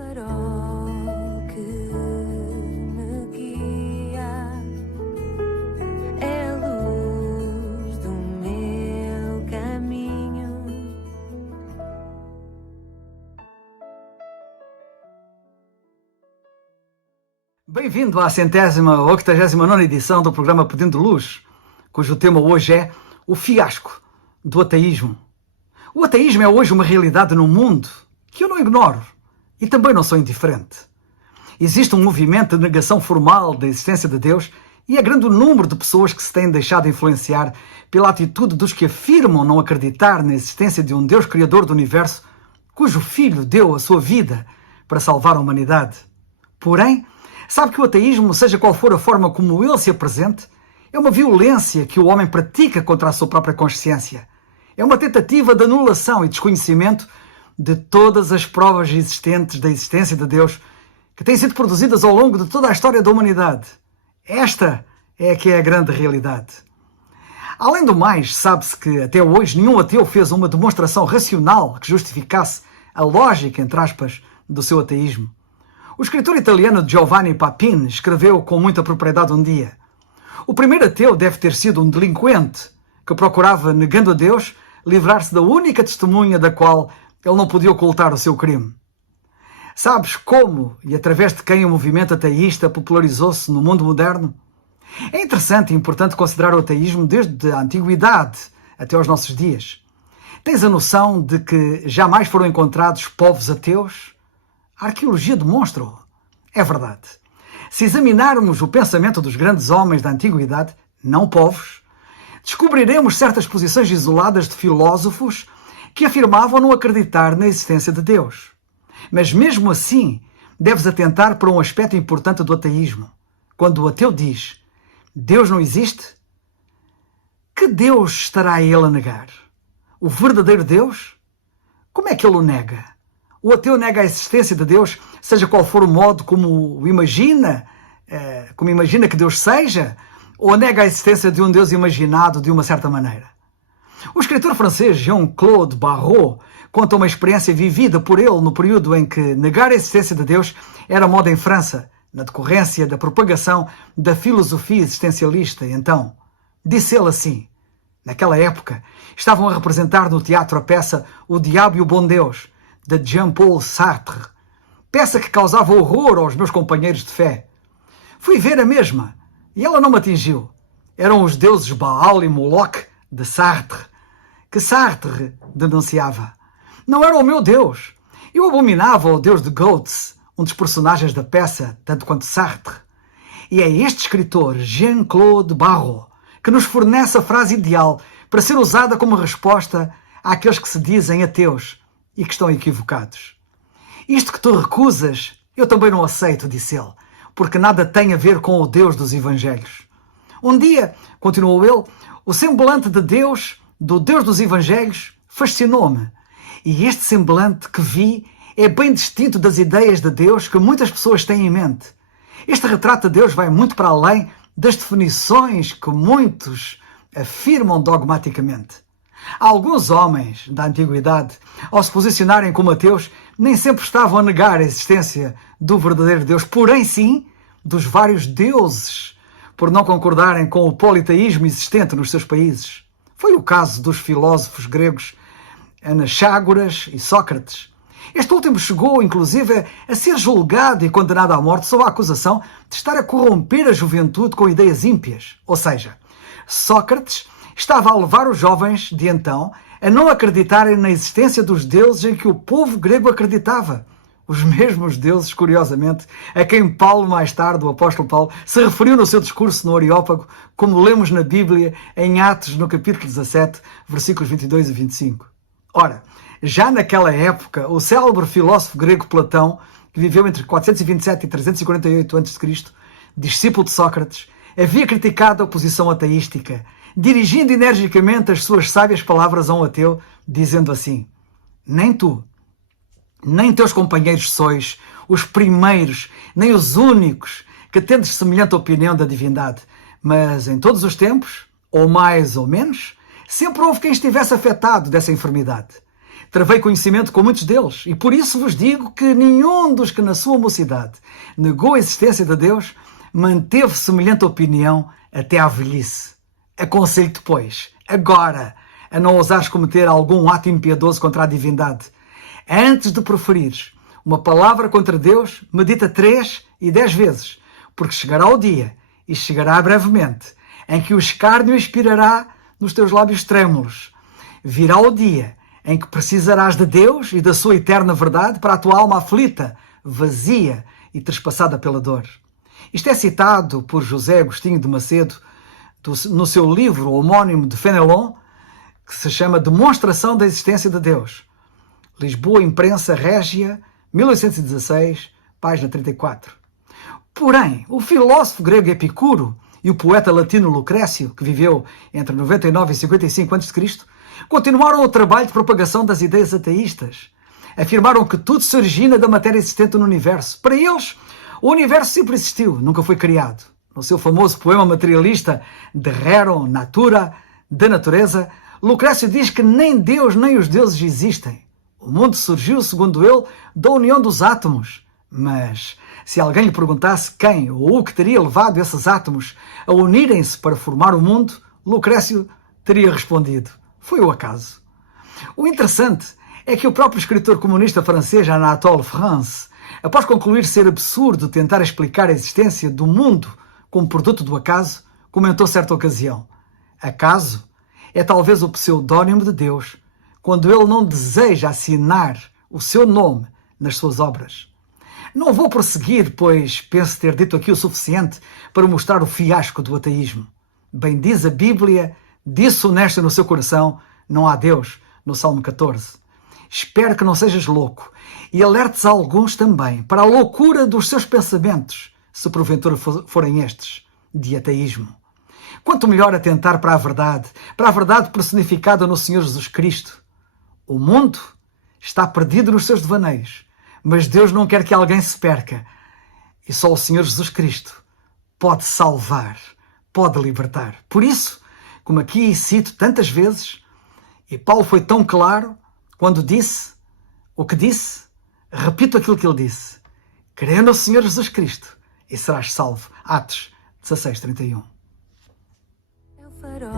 farol que me guia, é a luz do meu caminho. Bem-vindo à 189ª edição do programa Pedindo Luz, cujo tema hoje é o fiasco do ateísmo. O ateísmo é hoje uma realidade no mundo que eu não ignoro e também não sou indiferente. Existe um movimento de negação formal da existência de Deus e é grande o número de pessoas que se têm deixado influenciar pela atitude dos que afirmam não acreditar na existência de um Deus criador do universo, cujo Filho deu a sua vida para salvar a humanidade. Porém, sabe que o ateísmo, seja qual for a forma como ele se apresente, é uma violência que o homem pratica contra a sua própria consciência. É uma tentativa de anulação e desconhecimento de todas as provas existentes da existência de Deus que têm sido produzidas ao longo de toda a história da humanidade. Esta é que é a grande realidade. Além do mais, sabe-se que até hoje nenhum ateu fez uma demonstração racional que justificasse a lógica, entre aspas, do seu ateísmo. O escritor italiano Giovanni Papin escreveu com muita propriedade um dia: o primeiro ateu deve ter sido um delinquente que procurava, negando a Deus, livrar-se da única testemunha da qual ele não podia ocultar o seu crime. Sabes como e através de quem o movimento ateísta popularizou-se no mundo moderno? É interessante e importante considerar o ateísmo desde a antiguidade até aos nossos dias. Tens a noção de que jamais foram encontrados povos ateus? A arqueologia demonstra-o. É verdade. Se examinarmos o pensamento dos grandes homens da antiguidade, não povos, descobriremos certas posições isoladas de filósofos que afirmavam não acreditar na existência de Deus. Mas mesmo assim, deves atentar para um aspecto importante do ateísmo. Quando o ateu diz: Deus não existe, que Deus estará ele a negar? O verdadeiro Deus? Como é que ele o nega? O ateu nega a existência de Deus, seja qual for o modo como imagina que Deus seja, ou nega a existência de um Deus imaginado de uma certa maneira. O escritor francês Jean-Claude Barrot conta uma experiência vivida por ele no período em que negar a existência de Deus era moda em França, na decorrência da propagação da filosofia existencialista. Então, disse ele assim: naquela época, estavam a representar no teatro a peça O Diabo e o Bom Deus, de Jean-Paul Sartre, peça que causava horror aos meus companheiros de fé. Fui ver a mesma, e ela não me atingiu. Eram os deuses Baal e Moloch de Sartre, que Sartre denunciava. Não era o meu Deus. Eu abominava o Deus de Goethe, um dos personagens da peça, tanto quanto Sartre. E é este escritor, Jean-Claude Barrot, que nos fornece a frase ideal para ser usada como resposta àqueles que se dizem ateus e que estão equivocados. Isto que tu recusas, eu também não aceito, disse ele, porque nada tem a ver com o Deus dos Evangelhos. Um dia, continuou ele, o semblante de Deus, do Deus dos Evangelhos, fascinou-me. E este semblante que vi é bem distinto das ideias de Deus que muitas pessoas têm em mente. Este retrato de Deus vai muito para além das definições que muitos afirmam dogmaticamente. Alguns homens da antiguidade, ao se posicionarem como ateus, nem sempre estavam a negar a existência do verdadeiro Deus, porém sim dos vários deuses, por não concordarem com o politeísmo existente nos seus países. Foi o caso dos filósofos gregos Anaxágoras e Sócrates. Este último chegou, inclusive, a ser julgado e condenado à morte sob a acusação de estar a corromper a juventude com ideias ímpias. Ou seja, Sócrates estava a levar os jovens de então a não acreditarem na existência dos deuses em que o povo grego acreditava. Os mesmos deuses, curiosamente, a quem Paulo, mais tarde, o apóstolo Paulo, se referiu no seu discurso no Areópago, como lemos na Bíblia, em Atos, no capítulo 17, versículos 22 e 25. Ora, já naquela época, o célebre filósofo grego Platão, que viveu entre 427 e 348 a.C., discípulo de Sócrates, havia criticado a posição ateística, dirigindo energicamente as suas sábias palavras a um ateu, dizendo assim: nem tu, nem teus companheiros sois os primeiros, nem os únicos que tendes semelhante opinião da divindade, mas em todos os tempos, ou mais ou menos, sempre houve quem estivesse afetado dessa enfermidade. Travei conhecimento com muitos deles, e por isso vos digo que nenhum dos que na sua mocidade negou a existência de Deus manteve semelhante opinião até à velhice. Aconselho-te, pois, agora, a não ousares cometer algum ato impiedoso contra a divindade. Antes de proferires uma palavra contra Deus, medita 3 e 10 vezes, porque chegará o dia, e chegará brevemente, em que o escárnio expirará nos teus lábios trêmulos. Virá o dia em que precisarás de Deus e da sua eterna verdade para a tua alma aflita, vazia e trespassada pela dor. Isto é citado por José Agostinho de Macedo no seu livro homónimo de Fenelon, que se chama Demonstração da Existência de Deus. Lisboa, Imprensa Régia, 1816, página 34. Porém, o filósofo grego Epicuro e o poeta latino Lucrécio, que viveu entre 99 e 55 a.C., continuaram o trabalho de propagação das ideias ateístas. Afirmaram que tudo se origina da matéria existente no universo. Para eles, o universo sempre existiu, nunca foi criado. No seu famoso poema materialista De Rerum Natura, da natureza, Lucrécio diz que nem Deus nem os deuses existem. O mundo surgiu, segundo ele, da união dos átomos. Mas, se alguém lhe perguntasse quem ou o que teria levado esses átomos a unirem-se para formar o mundo, Lucrécio teria respondido: foi o acaso. O interessante é que o próprio escritor comunista francês Anatole France, após concluir ser absurdo tentar explicar a existência do mundo como produto do acaso, comentou certa ocasião: acaso é talvez o pseudónimo de Deus quando ele não deseja assinar o seu nome nas suas obras. Não vou prosseguir, pois penso ter dito aqui o suficiente para mostrar o fiasco do ateísmo. Bem diz a Bíblia, disse honesto no seu coração, não há Deus, no Salmo 14. Espero que não sejas louco e alertes a alguns também para a loucura dos seus pensamentos, se porventura forem estes, de ateísmo. Quanto melhor atentar para a verdade personificada no Senhor Jesus Cristo. O mundo está perdido nos seus devaneios, mas Deus não quer que alguém se perca. E só o Senhor Jesus Cristo pode salvar, pode libertar. Por isso, como aqui cito tantas vezes, e Paulo foi tão claro quando disse o que disse, repito aquilo que ele disse: crê no Senhor Jesus Cristo e serás salvo. Atos 16:31. É o farol